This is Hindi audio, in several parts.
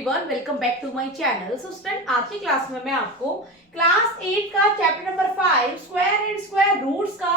Everyone, welcome back to my channel. So student, आज की क्लास में मैं आपको क्लास 8 का chapter number 5 square and square roots का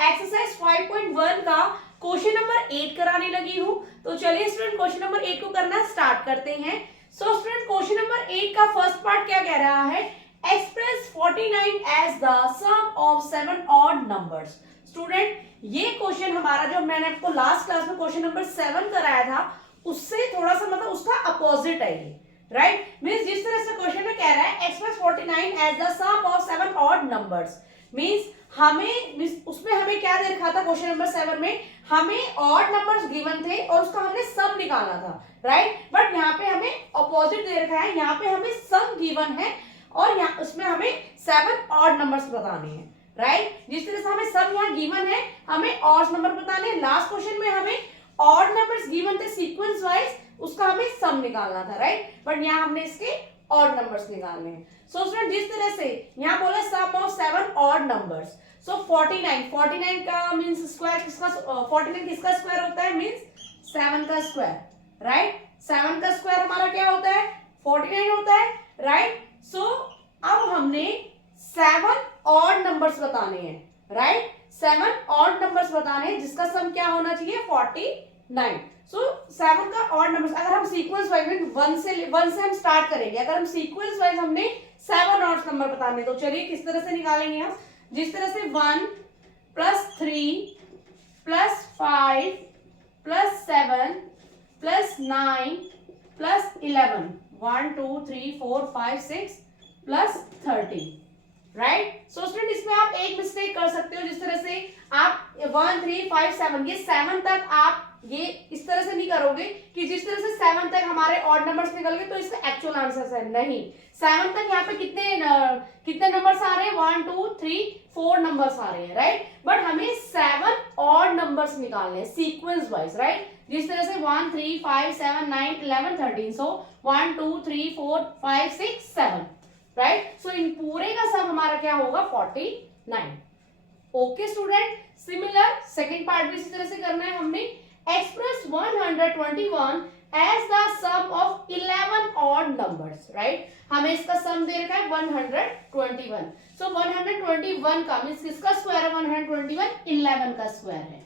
एक्सरसाइज 5.1 का क्वेश्चन नंबर 8 कराने लगी हूँ। तो चलिए स्टूडेंट, क्वेश्चन नंबर 8 को करना स्टार्ट करते हैं। सो स्टूडेंट, क्वेश्चन नंबर 8 का फर्स्ट पार्ट क्या कह रहा है? Express 49 as the sum of 7 odd numbers. Student, ये क्वेश्चन हमारा जो मैंने आपको लास्ट क्लास में क्वेश्चन नंबर 7 कराया था उससे थोड़ा सा मतलब उसका अपोजिट है ये, राइट। मींस जिस तरह से क्वेश्चन में कह रहा है express 49 as the sum of 7 odd numbers, means हमें उसमें हमें क्या दे रखा था? क्वेश्चन नंबर 7 में हमें ऑड नंबर्स गिवन थे और उसका हमने सम निकालना था, राइट। बट यहाँ पे हमें अपोजिट दे रखा है, यहाँ पे हमें सम गिवन है और यहाँ उसमें हमें 7 ऑड नंबर्स बताने हैं, राइट। जिस तरह से हमें सम यहाँ गिवन है, हमें ऑड नंबर बताने हैं। लास्ट क्वेश्चन में हमें ऑड नंबर्स गिवन थे सीक्वेंस वाइज, उसका हमें सम निकालना था, राइट। बट यहाँ हमने इसके ऑड नंबर्स निकालने हैं। सो स्टूडेंट, जिस तरह से यहाँ बोला सम ऑफ 7 ऑड नंबर्स, सो 49 का मींस स्क्वायर किसका? 49 किसका स्क्वायर होता है? मींस 7 का स्क्वायर, राइट। 7 का स्क्वायर हमारा क्या होता है? 49 होता है, राइट। सो अब हमने 7 ऑड नंबर्स बताने हैं, राइट। 7 ऑड नंबर्स बताने हैं जिसका सम क्या होना चाहिए? 49। सो 7 का ऑड नंबर्स अगर हम सीक्वेंस वाइज में 1 से हम स्टार्ट करेंगे, अगर हम सीक्वेंस वाइज हमने 7 ऑड नंबर बताने, तो चलिए किस तरह से निकालेंगे हम? जिस तरह से 1 plus 3 plus 5 plus 7 plus 9 plus 11, 1 2 3 4 5 6 plus 13, right. So student, इसमें आप एक मिस्टेक कर सकते हो। जिस तरह से आप 1 3 5 7 ये 7 तक आप ये इस तरह से नहीं करोगे कि जिस तरह से 7 तक हमारे ऑड नंबर्स निकल गए तो इसका एक्चुअल आंसर है। नहीं, 7 तक यहाँ पे कितने नंबर्स आ रहे हैं? 1 2 3 4 नंबर्स आ रहे हैं, राइट। बट हमें 7 ऑड नंबर्स निकालने हैं सीक्वेंस वाइज, राइट। जिस तरह से 1 3 5 7 9 11 13, सो 1 2 3 4 5 6 7, राइट। सो इन पूरे का सम हमारा क्या होगा? 49। Okay student, similar second part भी इसी तरह से करना है हमने। Express 121 as the sum of 11 odd numbers, right. हमें इसका सम दे रखा है 121। सो 121 का मींस किसका स्क्वायर है? 121 11 का स्क्वायर है,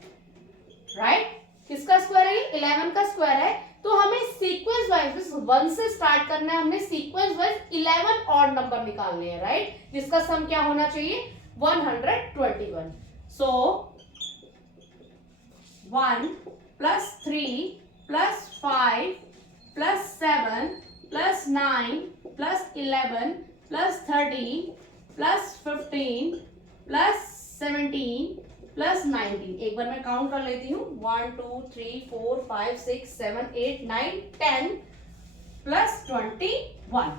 राइट। किसका स्क्वायर है? 11 का स्क्वायर है। तो हमें सीक्वेंस वाइज 1 से स्टार्ट करना है, हमने सीक्वेंस वाइज 11 ऑड नंबर निकालने हैं, राइट। जिसका सम क्या होना चाहिए? 121। सो 1 plus 3 plus 5 plus 7 plus 9 plus 11 plus 13 plus 15 plus 17 plus 19। एक बार मैं काउंट कर लेती हूँ, 1 2 3 4 5 6 7 8 9 10 प्लस 21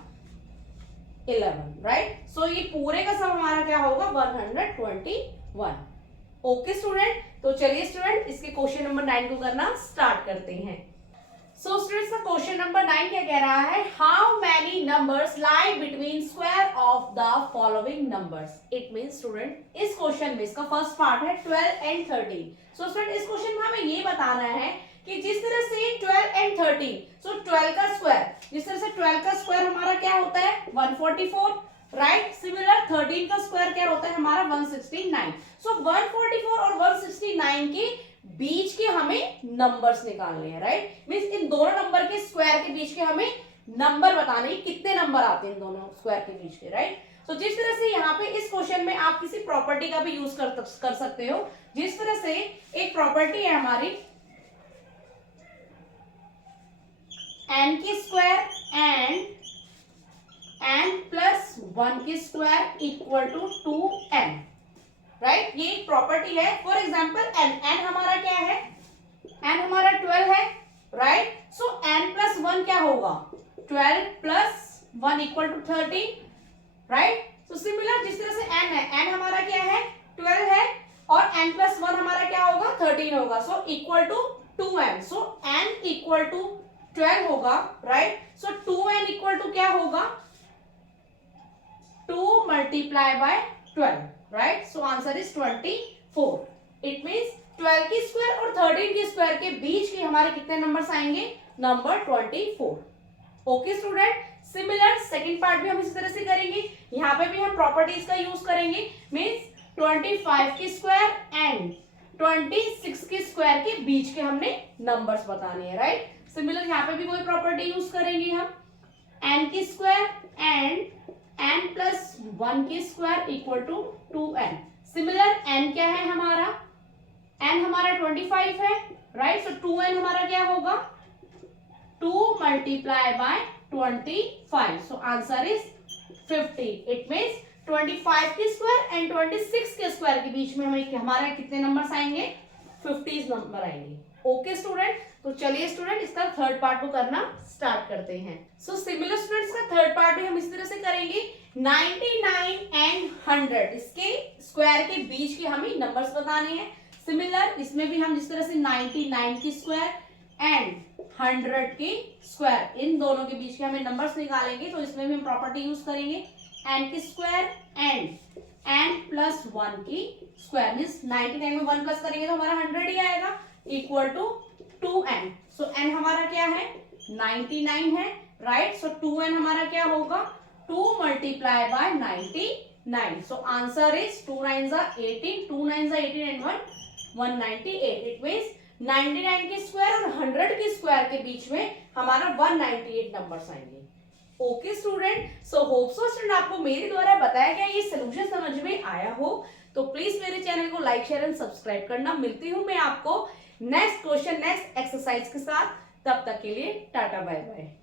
11, राइट। सो ये पूरे का सम हमारा क्या होगा? 121। ओके स्टूडेंट, तो चलिए स्टूडेंट इसके क्वेश्चन नंबर 9 को करना स्टार्ट करते हैं। सो स्टूडेंट्स, का क्वेश्चन नंबर 9 क्या कह रहा है? How many numbers lie between square of the following numbers. It means student, इस क्वेश्चन में इसका फर्स्ट पार्ट है 12 एंड 13। सो स्टूडेंट, इस क्वेश्चन में हमें ये बताना है कि जिस तरह से 12 एंड 13, सो 12 का स्क्वायर, जिस तरह से 12 का स्क्वायर हमारा क्या होता है? 144, राइट। सिमिलर 13 का स्क्वायर क्या होता है हमारा? 169। सो 144 और 169 के बीच के हमें नंबर्स निकालने हैं, राइट। मींस इन दोनों नंबर के स्क्वायर के बीच के हमें नंबर बताने हैं, कितने नंबर आते हैं इन दोनों स्क्वायर के बीच के, राइट। तो जिस तरह से यहाँ पे इस क्वेश्चन में आप किसी प्रॉपर्टी का भी यूज कर सकते हो। जिस तरह से एक प्रॉपर्टी है हमारी n की स्क्वायर एंड n प्लस 1 की square equal to 2n, right. ये एक प्रॉपर्टी है। फॉर एग्जाम्पल n हमारा क्या है? n हमारा 12 है, राइट। सो n प्लस 1 क्या होगा? 12 plus 1 equal to 13, right. So similar जिस तरह से n है, n हमारा क्या है? 12 है और n प्लस 1 हमारा क्या होगा? 13 होगा। So equal to 2n। So n equal to 12 होगा, right. So 2n equal to क्या होगा? 2 multiply by 12, right. So answer is 24। It means 12 की स्क्वायर और 13 की स्क्वायर के बीच के हमारे कितने नंबर्स आएंगे? Number 24। Okay student, similar second part भी हम इसी तरह से करेंगे। यहाँ पे भी हम प्रॉपर्टीज का यूज करेंगे, मीन्स 25 की स्क्वायर एंड 26 की स्क्वायर के बीच के हमने नंबर्स बताने हैं, राइट। सिमिलर यहाँ पे भी कोई प्रॉपर्टी यूज करेंगे हम, n की स्क्वायर एंड n प्लस 1 की square equal to 2n। Similar n क्या है हमारा, n हमारा 25 है, राइट। सो 2n हमारा क्या होगा, 2 multiply by 25, so answer is 50। It means 25 की स्क्वायर एंड 26 के स्क्वायर के बीच में हमें हमारे कितने नंबर्स आएंगे, 50 नंबर आएंगे। ओके स्टूडेंट, तो चलिए स्टूडेंट इसका थर्ड पार्ट को करना स्टार्ट करते हैं। सो सिमिलर स्टूडेंट्स का थर्ड पार्ट भी हम इस तरह से करेंगे, 99 एंड 100 इसके स्क्वायर के बीच के हमें नंबर्स बताने हैं। सिमिलर इसमें भी हम जिस तरह से 99 की स्क्वायर एंड 100 की स्क्वायर, इन दोनों के बीच के हमें नंबर्स निकालेंगे, तो इसमें भी हम प्रॉपर्टी यूज करेंगे, n की स्क्वायर एंड n प्लस 1 की स्क्वायर, मीन्स 99 में 1 प्लस करेंगे तो हमारा 100 ही आएगा, equal to 2n। So n हमारा क्या है, 99 है, राइट। सो 2n हमारा क्या होगा, 2 multiply by 99, so answer is 2 9 18, 2 9 18 and 198। It means 99 की स्क्वायर और 100 की स्क्वायर के बीच में हमारा 198 नंबर्स आएंगे। Okay student, so hope so student आपको मेरे द्वारा बताया गया ये सोल्यूशन समझ में आया हो, तो प्लीज मेरे चैनल को लाइक शेयर एंड सब्सक्राइब करना। मिलती हूँ मैं आपको नेक्स्ट क्वेश्चन नेक्स्ट एक्सरसाइज के साथ, तब तक के लिए टाटा बाय बाय।